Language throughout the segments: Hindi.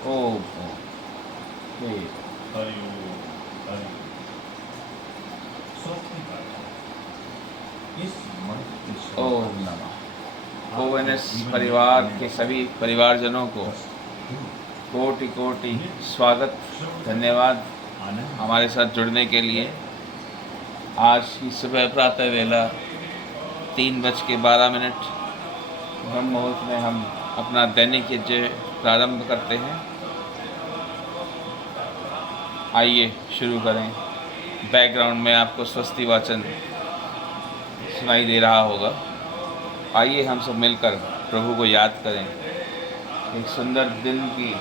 ओम ओम हे हरिओम हरिओम। स्वस्ति पाठ इस मंत्र की श्रद्धा ओम के नमः। साथ आपके ओएनएस जीवन में परिवार आने के वाले सभी परिवारजनों को कष्ट दूर, कोटि कोटि नित्य स्वागत, श्रवण धन्यवाद आनंद हमारे साथ जुड़ने के लिए। आज की सुबह प्रातः वेला 3:12 ब्रह्म मुहूर्त में हम अपना दैनिक यज्ञ प्रारंभ करते हैं। आइए शुरू करें। बैकग्राउंड में आपको स्वस्ति वाचन सुनाई दे रहा होगा। आइए हम सब मिलकर प्रभु को याद करें। एक सुंदर दिन की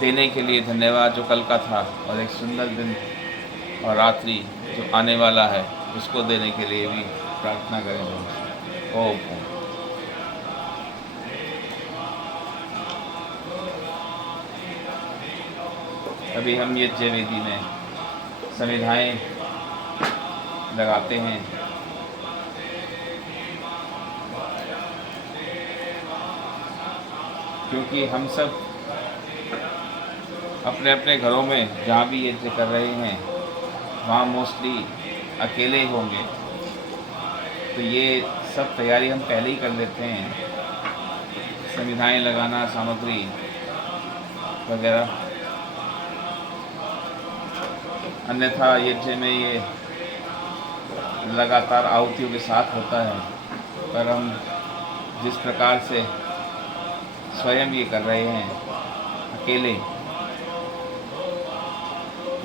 देने के लिए धन्यवाद जो कल का था, और एक सुंदर दिन और रात्रि जो आने वाला है उसको देने के लिए भी प्रार्थना करें प्रभु से। ओम ओम। अभी हम यज्ञ वेदी में संविधाएं लगाते हैं। क्योंकि हम सब अपने अपने घरों में जहाँ भी यज्ञ कर रहे हैं वहाँ मोस्टली अकेले ही होंगे, तो ये सब तैयारी हम पहले ही कर लेते हैं। संविधाएं लगाना, सामग्री वगैरह। अन्यथा यज्ञ में ये लगातार आहुतियों के साथ होता है, पर हम जिस प्रकार से स्वयं ये कर रहे हैं अकेले,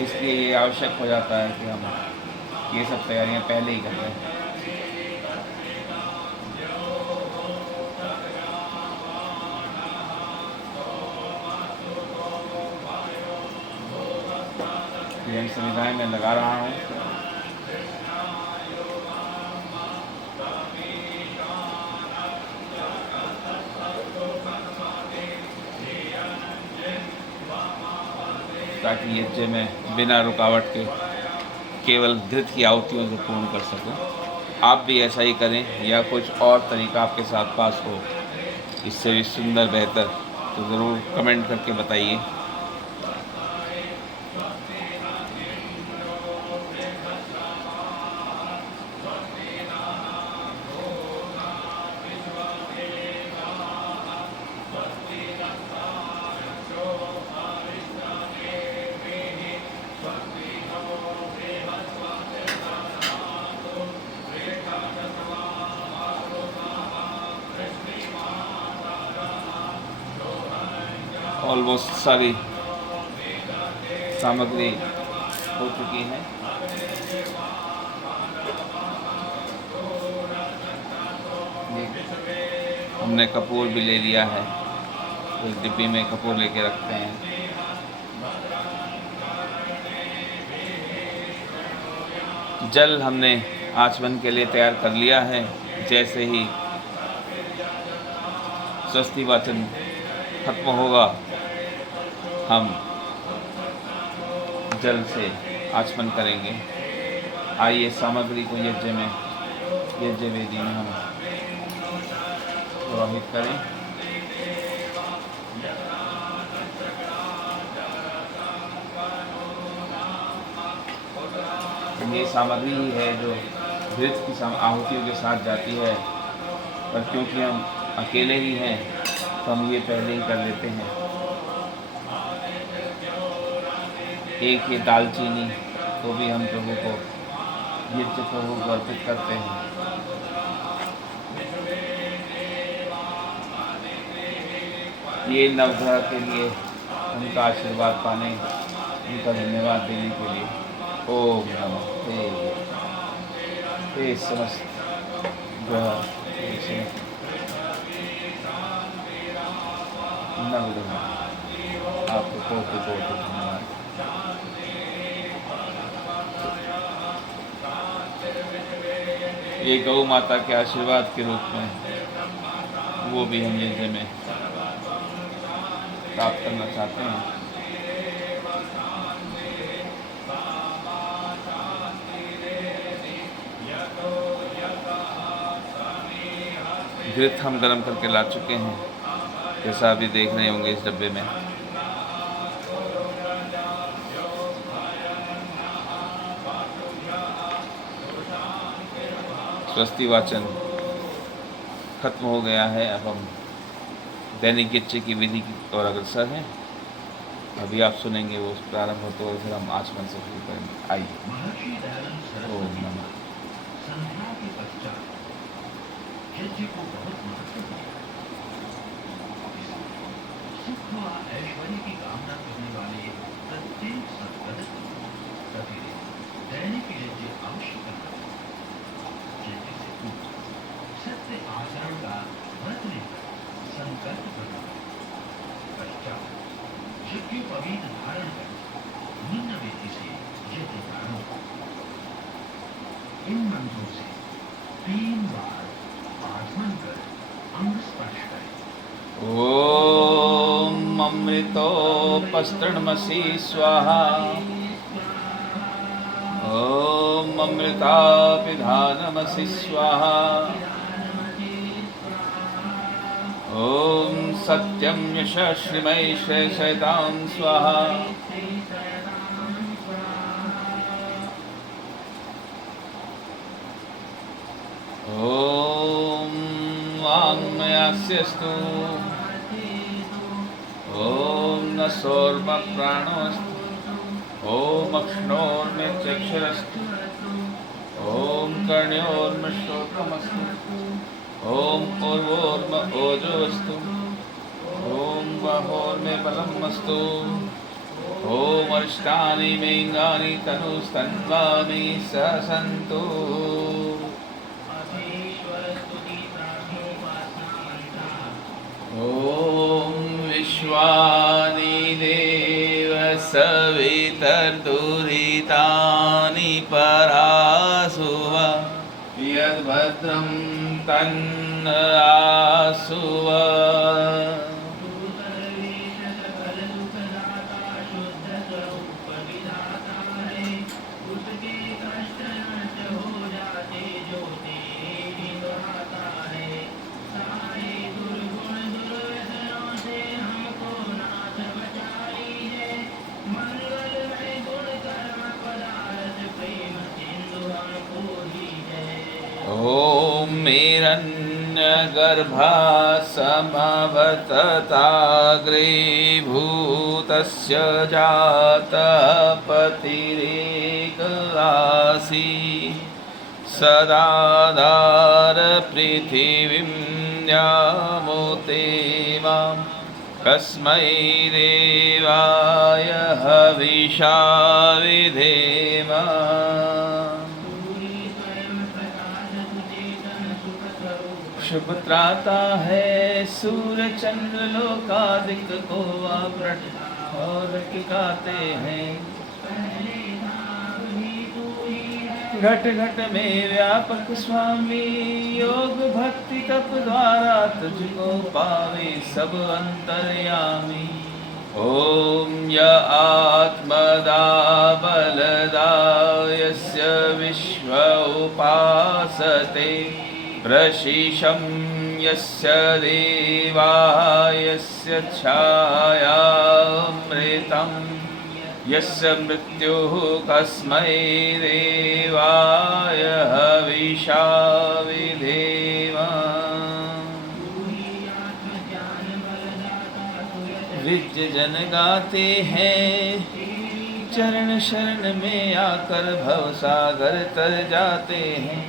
इसलिए ये आवश्यक हो जाता है कि हम ये सब तैयारियां पहले ही कर लें। ये हम संविधान में लगा रहा हूँ। ताकि यज्ञ में बिना रुकावट के केवल घृत की आहुतियों से पूर्ण कर सकूं। आप भी ऐसा ही करें, या कुछ और तरीका आपके साथ पास हो इससे भी सुंदर बेहतर, तो ज़रूर कमेंट करके बताइए। ऑलमोस्ट सारी सामग्री हो चुकी है। हमने कपूर भी ले लिया है, एक डिब्बी में कपूर लेके रखते हैं। जल हमने आचमन के लिए तैयार कर लिया है। जैसे ही स्वस्ति वाचन खत्म होगा हम जल से आचमन करेंगे। आइए सामग्री को यज्ञ वेदी में हम प्रवाहित करें। ये सामग्री ही है जो घृत की आहुतियों के साथ जाती है, पर क्योंकि हम अकेले ही हैं तो हम ये पहले ही कर लेते हैं। एक ये दालचीनी को भी हम प्रभु को यज्ञ प्रभु को अर्पित करते हैं। ये नवग्रह के लिए उनका आशीर्वाद पाने, उनका धन्यवाद देने के लिए। ओम नमः। हे समस्त ग्रह, हे समस्त नवग्रह, आपको कोटि कोटि धन्यवाद। ये गौ माता के आशीर्वाद के रूप में वो भी हम यज्ञ में प्राप्त करना चाहते हैं। घृत हम गर्म करके ला चुके हैं, जैसा अभी देख रहे होंगे इस डब्बे में। स्वस्ति वाचन खत्म हो गया है। अब हम दैनिक गिच्चे की विधि की ओर अग्रसर हैं। अभी आप सुनेंगे वो प्रारंभ होते हुए, फिर हम आचमन से शुरू करेंगे। आइए। ओम नमः। संध्या के पश्चात यज्ञ को बहुत महत्व है। सुख व ऐश्वर्य की कामना करने वाले प्रत्येक सत्संग प्रतिदिन दैनिक यज्ञ अवश्य करना चाहिए। यज्ञ से पूर्व सत्य आचरण का व्रत लेकर संकल्प करना। पश्चात यज्ञोपवीत धारण कर निम्न विधि से यज्ञ प्रारंभ। इन मंत्रों से 3 बार आचमन कर अंग स्पर्श करें। ओम अमृतोपस्तृणमसि स्वाहा। ओम अमृतापिधानमसि स्वाहा। ओम सत्यम यशस्विमय शैतां स्वाहा। ओम वाङ्मयास्यस्तु। ओम नसोर्म प्राणोस्तु। ओम अक्ष्णोर्मे चक्षुरस्तु। ओम कर्ण्योर्म श्रोत्रमस्तु। ओम पूर्वोर्म ओजोस्तु। ओम बाहोर्मे बलमस्तु। ओम अरिष्टानि मे इङ्गानि तनुस्तन्वामि सहसन्तु। ओम विश्वानि देव सवितर्दुरितानि परासुव। यद्भद्रं तन्न आसुव। ओम मेरण्यगर्भा समवतताग्रे भूतस्य जातः पतिरेक आसी। सदाधार पृथिवीं यामुते मां कस्मै देवाय हविषा विधेम। शुभ त्राता है सूर्य चंद्र लोकादिक को आवृत और टिकाते हैं। घट घट में व्यापक स्वामी योग भक्ति तप द्वारा तुझको पावे सब अंतर्यामी। ओम य आत्मदा बलदा यस्य विश्व उपासते। प्रशिशं यस्य देवा यस्य छायामृतं। यस्य मृत्युः कस्मै देवाय हविषा विधेम। विद्य जन गाते हैं चरण शरण में आकर भवसागर तर जाते हैं।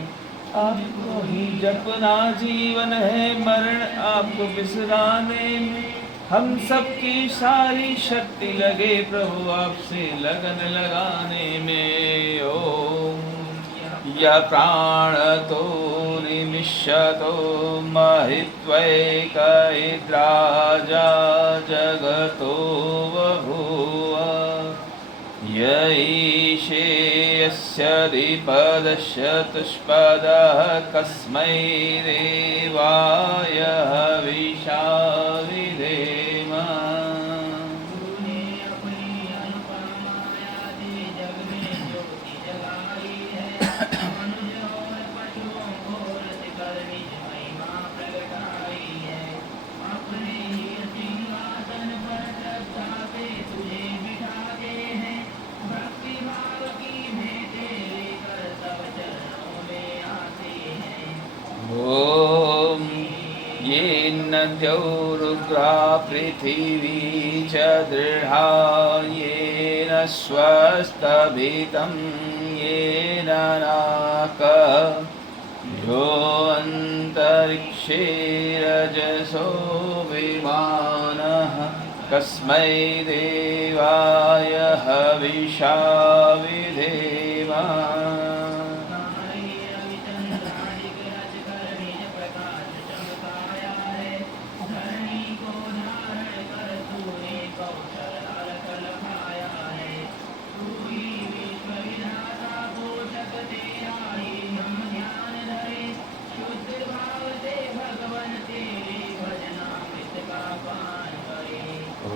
आपको ही जपना जीवन है मरण आपको बिसराने में। हम सबकी सारी शक्ति लगे प्रभु आपसे लगन लगाने में। ओम यः प्राणतो निमिषतो महित्वैकैद्राजा जगतो बभूव। य ईशे यस्य द्विपदस्य तुष्पदः कस्मै देवाय हविषा विधेम। द्यौरुग्रा पृथिवी च दृढा येन स्वस्तभितं येन नाकः यो अन्तरिक्षे रजसो विमानः कस्मै देवाय हविषा विधेम।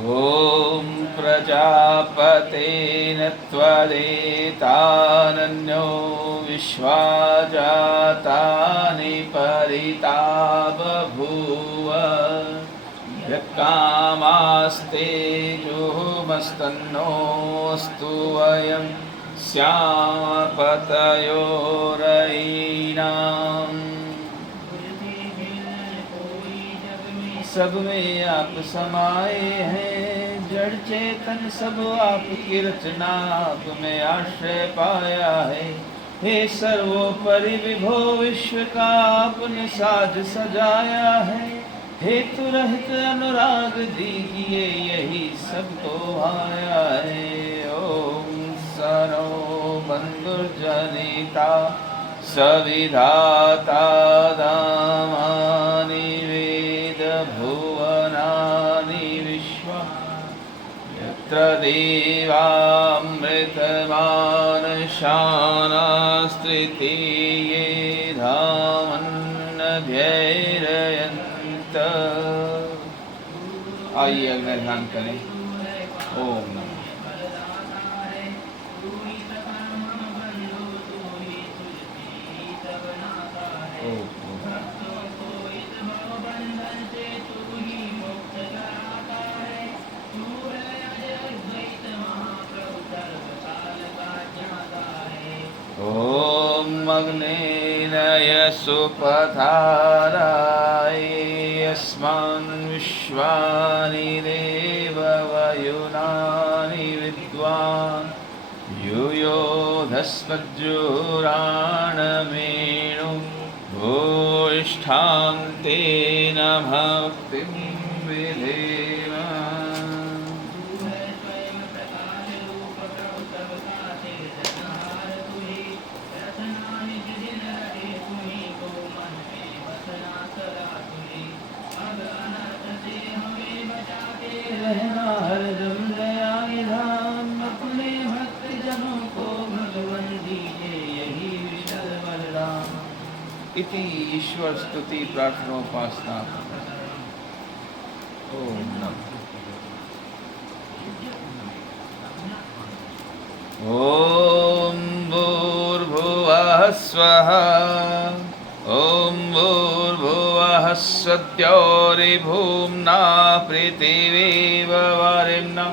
ॐ प्रजापतेन त्वदेतानन्यो विश्वा जातानि परिता बभूव यत्कामास्ते जुहुमस्तन्नोऽस्तु वयं श्यामपतयोरयीणाम्। सब में आप समाये हैं, जड़ चेतन सब आपकी रचना, आप में आश्रय पाया है। हे सर्वोपरि विभो विश्व का आपने साज सजाया है। हेतु रहित अनुराग दीजिए यही सबको भाया है। ओम सनो बंधुर्जनिता सविधाता दामानि भुवनानि विश्वा यत्र देवामृतमानशानास्त्रितीये धामन्नध्यैरयन्त। आइए अग्नि ध्यान करें। ओम नमः। ओम अग्नेन यसुपधाराय यस्मान् विश्वानि देववयुनानि विद्वान् युयोधस्मज्जुराणमेणु भूयिष्ठां तेन भक्तिं विधेम। रहना हरदम दया निधान, अपने भक्त जनों को भगवन दीजिए यही विरल वरदान। इति ईश्वर स्तुति प्रार्थनोपासना। ओम नमः। ओम भूर्भुवः स्वः ओम भूर्भुवः स्वद्योरिभूम्ना पृथिवीवरेण्यं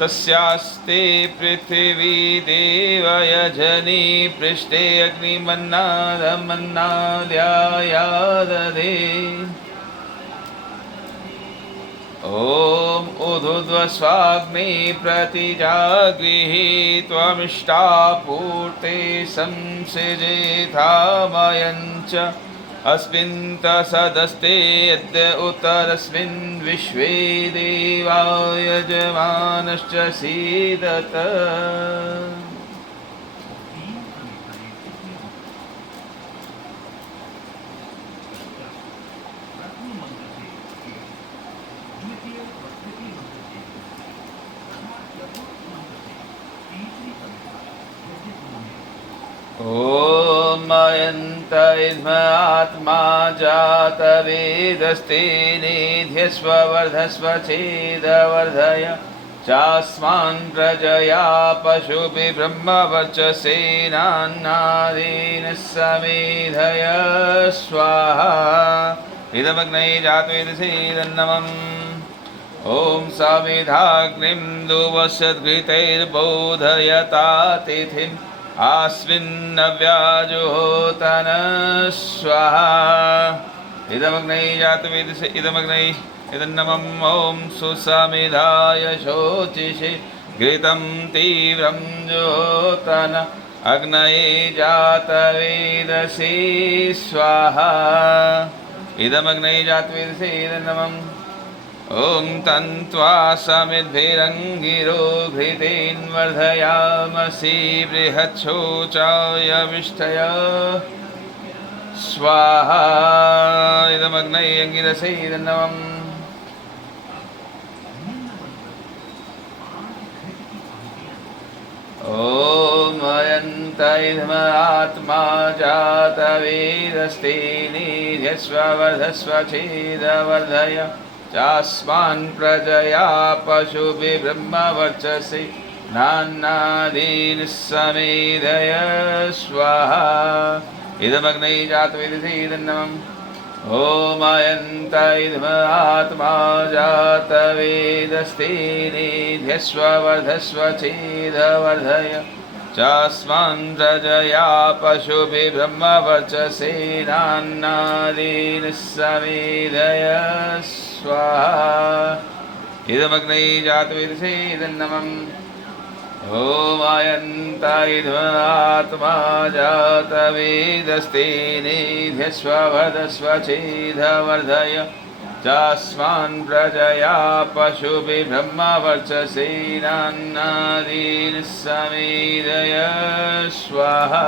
तस्यास्ते पृथिवी देवयजनी पृष्ठे अग्निमन्नादमन्नाद्यायादधे। ओम ऊर्ध्वस्वाग्ने प्रतिजागृहि त्वमिष्टापूर्ते संसिजेथामयञ्च अस्मिन् तसदस्ते अद्य उत्तरस्मिन् विश्वे देवा यजमानश्च सीदत। ओम अयंत इद्म आत्मा जात वेदस्ते निध्यस्व वर्धस्व चेदवर्धय चास्मान् प्रजया पशुभिः ब्रह्मवर्चसेनान्नादेन समेधय स्वाहा। इदमग्नये जातवेदसेदन्नमम्। ओम समेधाग्निं दुवशद्घृतैर्बोधयता तिथिम् आस्मिन्नव्याजुहोतन स्वाहा। इदमग्नै जातवेदसे इदमग्नै इदन्नमं ॐ सुसमिधाय शोचिषे घृतं तीव्रं ज्योतन अग्नये जातवेदसे स्वाहा इदमग्नै जातवेदसे इदन्नमं ॐ तन्त्वा समिद्भिरङ्गिरो घृतेन्वर्धयामसि बृहच्छोचाय विष्ठय स्वाहा इदमग्नै अङ्गिरसे इदन्नमम् ॐ अयन्त इदमात्मा जातवेदस्ते निध्यस्व वर्धस्व छेदवर्धय चास्मान् प्रजया पशुभिः ब्रह्मवर्चसे नान्नादीन् समेधय स्वाहा इदमग्नै जातवेदसे इदन्नमम् ॐ अयन्त इदमात्मा जातवेदस्ते निध्यस्व वर्धस्व छेदवर्धय चास्मान् प्रजया पशुभिः ब्रह्मवर्चसे नान्नादीन् समेधय स्वाहा इदमग्नै जातवेदसे इदन्नमम् ॐ अयन्त इदमात्मा जातवेदस्ते निध्यस्व वर्धस्व छेदवर्धय चास्मान् प्रजया पशुभिः ब्रह्मवर्चसे नान्नादीन् समेधय स्वाहा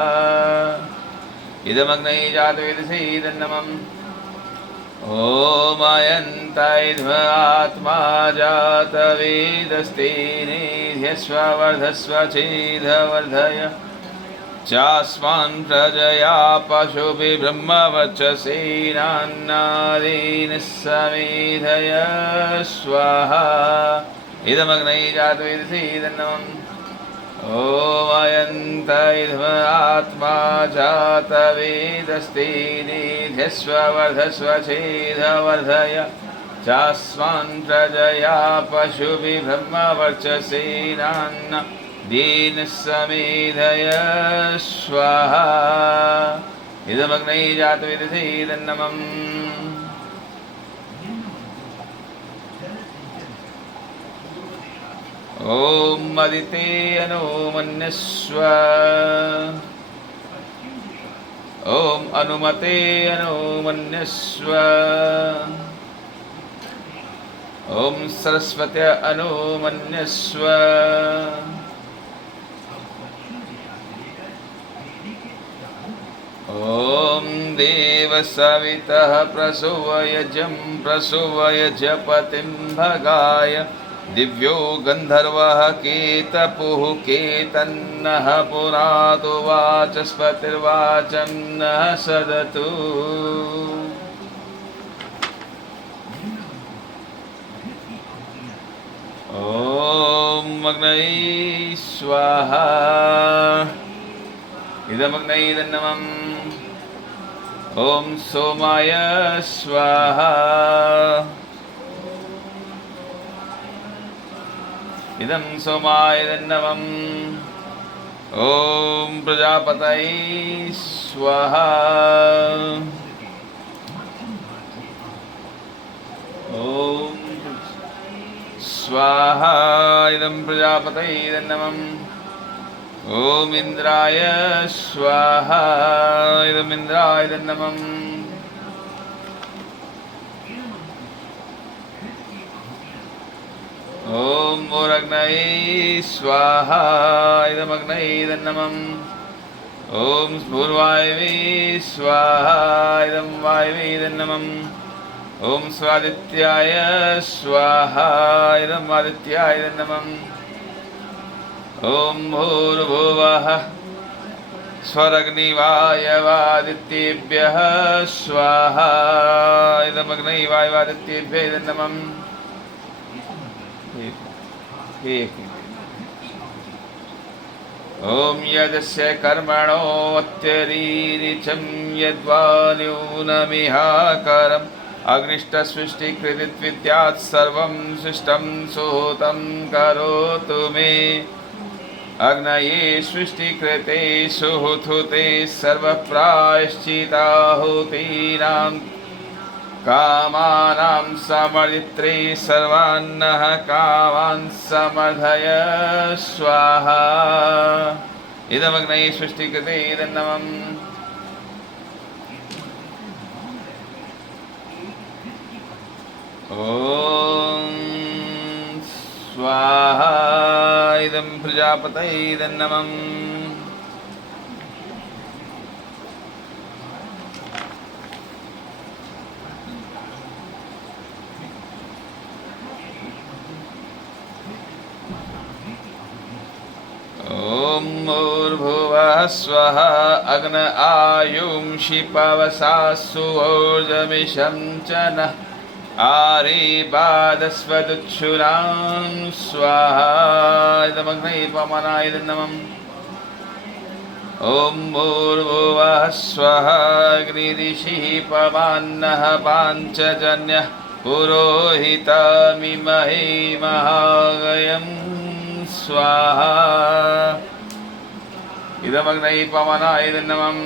इदमग्नै जातवेदसे इदन्नमम् ॐ अयन्त इदमात्मा जातवेदस्ते निध्यस्व वर्धस्व छेदवर्धय चास्मान् प्रजया पशुभिः ब्रह्मवर्चसे नान्नादीन् समेधय स्वाहा इदमग्नै जातवेदसे इदन्नमम् ॐ अयन्त इदमात्मा जातवेदस्ते निध्यस्व वर्धस्व छेदवर्धय चास्मान् प्रजया पशुभिः ब्रह्मवर्चसे नान्नादीन् समेधय स्वाहा इदमग्नै जातवेदसे इदन्नमम् ॐ अदितेयनो मन्यस्व ॐ अनुमतेयनो मन्यस्व ॐ सरस्वत्य अनो मन्यस्व ॐ देवसवितः प्रसुवयजं प्रसुवयजपतिं भगाय दिव्यो गन्धर्वः केतपुः केतन्नः पुरातु वाचस्पतिर्वाचं नः सदतु ॐ अग्नै स्वाहा इदमग्नै इदन्नमम् ॐ सोमाय स्वाहा इदं सोमाय इदन्नमम् ॐ प्रजापतये स्वाहा ॐ स्वाहा इदं प्रजापतये इदन्नमम् ॐ इन्द्राय स्वाहा इदम् इन्द्राय इदन्नमम् ॐ भूरग्नये स्वाहा इदमग्नये इदन्नमम् ॐ भूर्वायवे स्वाहा इदं वायवे इदन्नमम् ॐ स्वादित्याय स्वाहा इदम् आदित्याय इदन्नमम् ॐ भूर्भुवः स्वरग्निवायवादित्येभ्यः स्वाहा इदमग्नये वायवादित्येभ्यः इदन्नमम् ॐ यदस्य कर्मणो अत्यरीरिचं यद्वा न्यूनमिहाकरम् अग्निष्टसृष्टिकृतिविद्यात् सर्वं सृष्टं सुहूतं करोतु मे अग्नये सृष्टिकृते सुहुथुते सर्वप्रायश्चिताहुतीनां कामानां समर्दित्रे सर्वान्नः कामान् समर्धय स्वाहा। इदमग्नये सृष्टिकृते इदन्नमम्। ॐ स्वाहा। इदं प्रजापतये इदन्नमम्। ॐ भूर्भुवः स्वः अग्न आयुंषि पवसा सुवोर्जमिषं च नः आरेबादस्वदुच्छुरां स्वाहा। इदमग्नये पवनाय इदन्नमम्। ॐ भूर्भुवः स्वः अग्निरिषिः पवन्नः पाञ्चजन्यः पुरोहितमिमहे महागयम् स्वाहा। इदमग्नये पवनाय इदन्नमम्।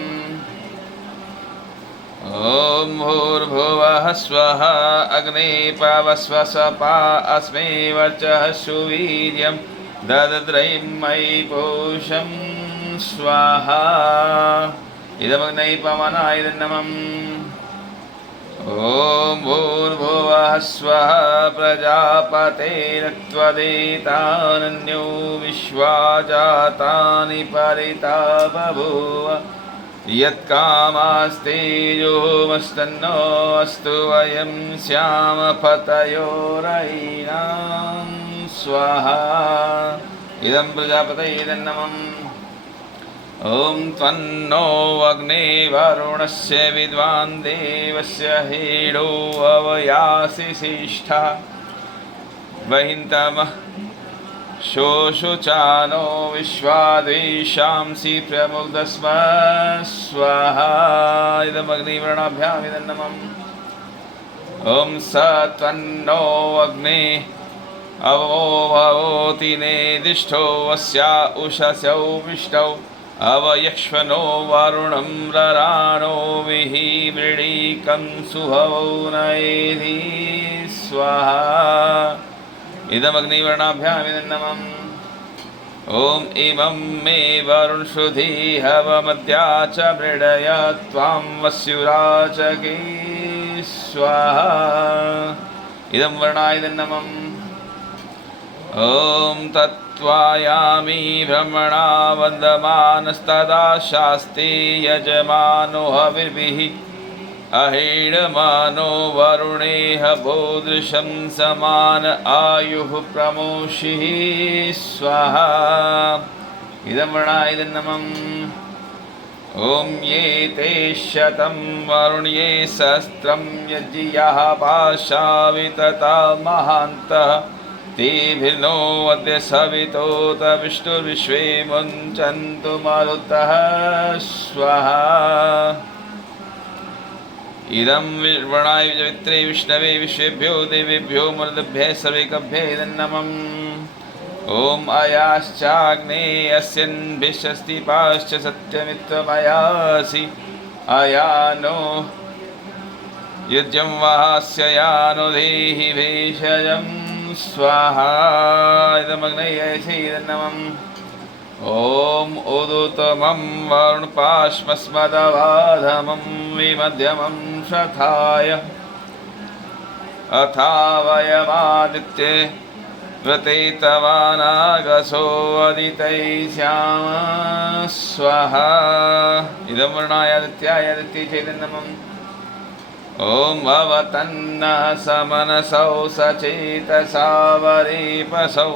ॐ भूर्भुवः स्वः अग्ने पवस्व सपा अस्मै वर्चः सुवीर्यं ददद्रैमयि पूषं स्वाहा। इदमग्नये पवनाय इदन्नमम्। ॐ भूर्भुवः स्वः प्रजापतेरत्वदेतानन्यो विश्वा जातानि परिता बभूव यत्कामास्तेजोमस्तन्नो अस्तु वयं स्याम पतयोरयीनां स्वाहा। इदं प्रजापतये इदन्नमम्। ॐ त्वन्नो अग्ने वरुणस्य विद्वान् देवस्य हेडो अवयासि सिष्ठा वहिन्तमः शोषुचानो विश्वाद्वेषांसि प्रमुग्धस्म स्वाहा। इदमग्निवर्णाभ्याम् इदन्नमम्। ॐ स त्वन्नो अग्ने अवो भवोति नेदिष्ठो अस्या उषसौ विष्टौ अवयक्ष्वनो वरुणं रराणो विहि मृळीकं सुहवो नयेधि स्वाहा। इदमग्निवर्णाभ्याम् इदन्नमम्। ॐ इमं मे वरुणश्रुधि हवमद्या च मृडय त्वां वस्युराचके स्वाहा। इदं वर्णाय इदन्नमम्। ॐ तत्त्वायामि भ्रमणा वन्दमानस्तदा शास्ति यजमानो हविर्भिः अहेडमानो वरुणेह बोदृशं समान आयुः प्रमोषिः स्वाहा। इदं वर्णाय इदन्नमम्। ॐ ये ते शतं वरुण्ये सहस्रं यज्ञियाः पाशा वितता महान्तः तेभिर्नो अद्य सवितोत विष्णुर्विश्वे मुञ्चन्तु मरुतः स्वाहा। इदं वर्णाय विजवित्रे विष्णवे विश्वेभ्यो देवेभ्यो मरुद्भ्यः सर्वेकभ्यः इदन्नमम्। ॐ अयाश्चाग्ने अस्यन्भिश्चस्तिपाश्च सत्यमित्वमयासि अयानो युज्यं वास्य यानो देहि भेषजं स्वाहा। इदमग्नये इदन्नमम्। ॐ उदुतमं वरुणपाश्मस्मदवाधमं विमध्यमं शथाय अथावयमादित्ये व्रते तवानागसो अदितै स्याम स्वाहा। इदं वर्णाय आदित्याय आदित्ये चैतन्यमम्। ॐ अवतन्नः समनसौ सचेतसा वरेपसौ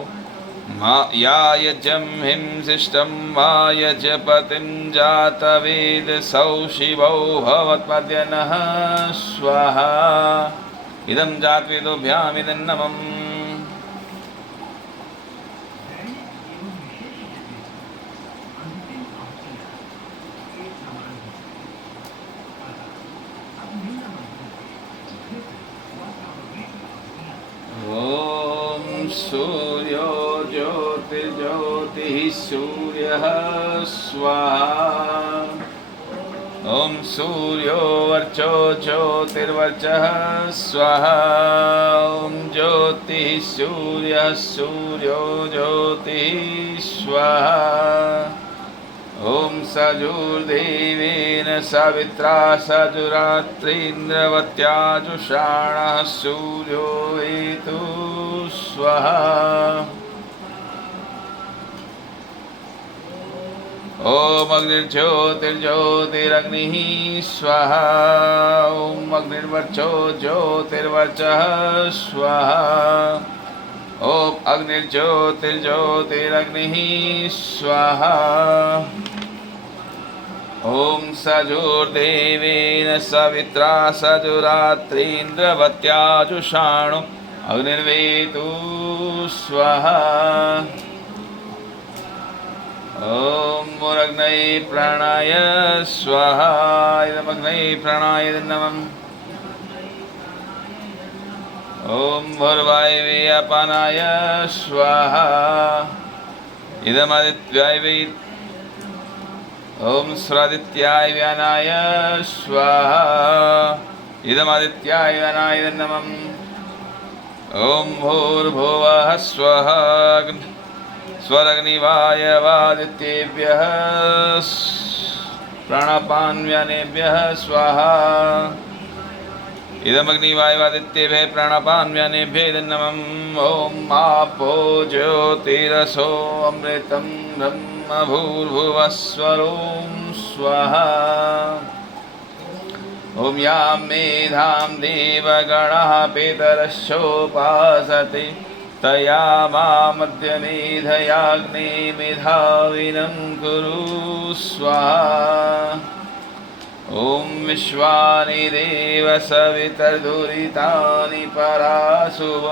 या यजं हिंसिष्टं मा यजपतिं जातवेदसौ शिवौ भवत्मद्य नः स्वाहा। इदं जातवेदोभ्याम् इदन्नमम्। ॐ सूर्यो ज्योतिर्ज्योतिः सूर्यः स्वाहा। ॐ सूर्यो वर्चो ज्योतिर्वर्चः स्वाहा ॐ ज्योतिः सूर्यः सूर्यो ज्योतिः स्वाहा ॐ सजुर्देवेन सवित्रा सजुरात्रीन्द्रवत्याजुषाणः सूर्यो एतु स्वाहा ॐ अग्निर्ज्योतिर्ज्योतिरग्निः स्वाहा ॐ अग्निर्वर्चो ज्योतिर्वर्चः स्वाहा ॐ अग्निर्ज्योतिर्ज्योतिरग्निः स्वाहा ॐ सजुर्देवेन सवित्रा सजुरात्रीन्द्रवत्याजुषाणो अग्निर्वेतु स्वाहा ॐ मूर्धन्ये प्राणाय स्वाहा इदमग्नये प्राणाय नमः ॐ भूर्वायवे अपानाय स्वाहा इदमादित्याय वै ॐ स्वादित्याय व्यानाय स्वाहा इदमादित्याय व्यानाय नमः ॐ भूर्भुवः स्वः स्वरग्निवायवादित्येभ्यः प्राणापान्व्यानेभ्यः स्वाहा इदमग्निवायवादित्येभ्यः प्राणापान्व्यानेभ्यः नमः ॐ आपो ज्योतिरसो अमृतं ब्रह्म भूर्भुवः स्वरों स्वाहा ॐ यां मेधां देवगणः पितरश्चोपासते तया मामद्यमेधयाग्ने मेधाविनं कुरु स्वाहा ॐ विश्वानि देव सवितर्दुरितानि परासुव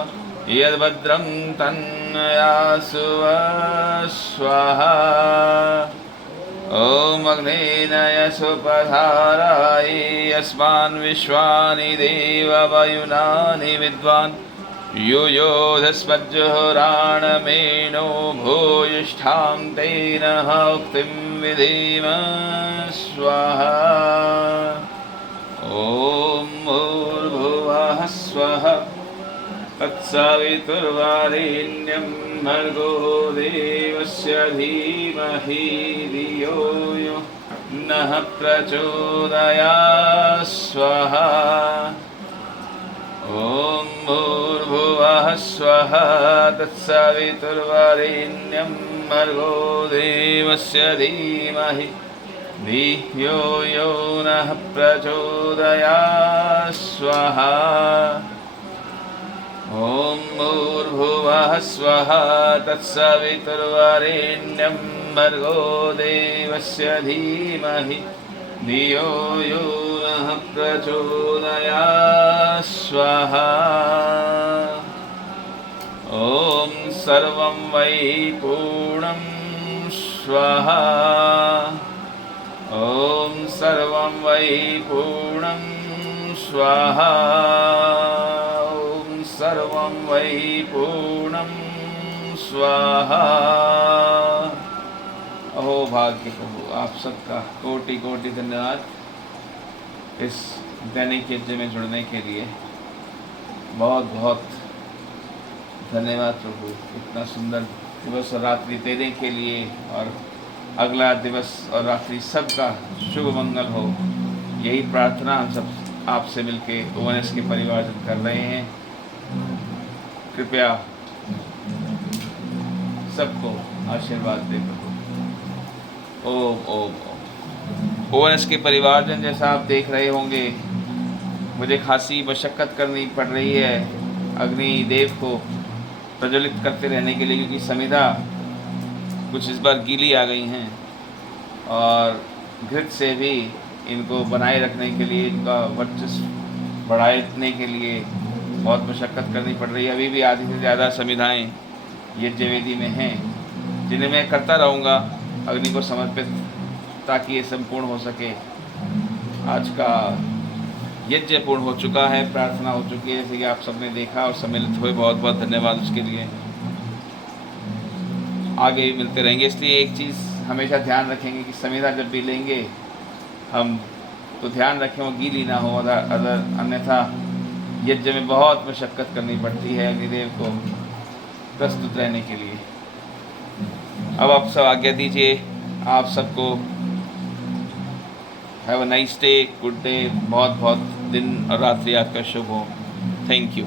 यद्भद्रं तन्नयासुव स्वाहा ॐ अग्नेनय सुपधाराय अस्मान् विश्वानि देव वयुनानि विद्वान् युयोधस्मज्जुहुराणमेनो भूयिष्ठां तेन उक्तिं विधीम स्वाहा ॐ भूर्भुवः स्वः तत्सवितुर्वरेण्यं भर्गो देवस्य धीमहि धियो यो नः प्रचोदयात् स्वाहा ॐ भूर्भुवः स्वः तत्सवितुर्वरेण्यं भर्गो देवस्य धीमहि धियो यो नः प्रचोदयात् स्वाहा ॐ भूर्भुवः स्वः तत्सवितुर्वरेण्यं भर्गो देवस्य धीमहि धियो यो नः प्रचोदयात् स्वाहा ॐ सर्वं वै पूर्णं स्वाहा ॐ सर्वं वै पूर्णं स्वाहा ॐ सर्वं वै पूर्णं स्वाहा अहो भाग्य प्रभु आप सबका कोटि कोटि धन्यवाद इस दैनिक यज्ञ में जुड़ने के लिए। बहुत बहुत धन्यवाद प्रभु, इतना सुंदर दिवस और रात्रि देने के लिए, और अगला दिवस और रात्रि सबका शुभ मंगल हो, यही प्रार्थना हम सब आपसे मिलके ओएनएस के परिवारजन कर रहे हैं। कृपया सबको आशीर्वाद दे प्रभु। ओम ओम ओम। ओएनएस के परिवारजन, जैसा आप देख रहे होंगे, मुझे खासी मशक्क़त करनी पड़ रही है अग्नि देव को प्रज्वलित करते रहने के लिए, क्योंकि समिधा कुछ इस बार गीली आ गई हैं और घृत से भी इनको बनाए रखने के लिए, इनका वर्चस्व बढ़ाने के लिए बहुत मशक्क़त करनी पड़ रही है। अभी भी आधी से ज़्यादा समिधाएँ यज्ञ वेदी में हैं, जिन्हें मैं करता रहूँगा अग्नि को समर्पित, ताकि ये संपूर्ण हो सके। आज का यज्ञ पूर्ण हो चुका है, प्रार्थना हो चुकी है, जैसे कि आप सबने देखा और सम्मिलित हुए, बहुत बहुत धन्यवाद उसके लिए। आगे भी मिलते रहेंगे। इसलिए एक चीज़ हमेशा ध्यान रखेंगे कि संविधा जब भी लेंगे, हम तो ध्यान रखें वो गीली ना हो, अन्यथा यज्ञ में बहुत मशक्क़त करनी पड़ती है अग्निदेव को प्रस्तुत रहने के लिए। अब आप सब आज्ञा दीजिए। आप सबको have a nice day, good day, बहुत बहुत दिन और रात्रि आपका शुभ हो। Thank you.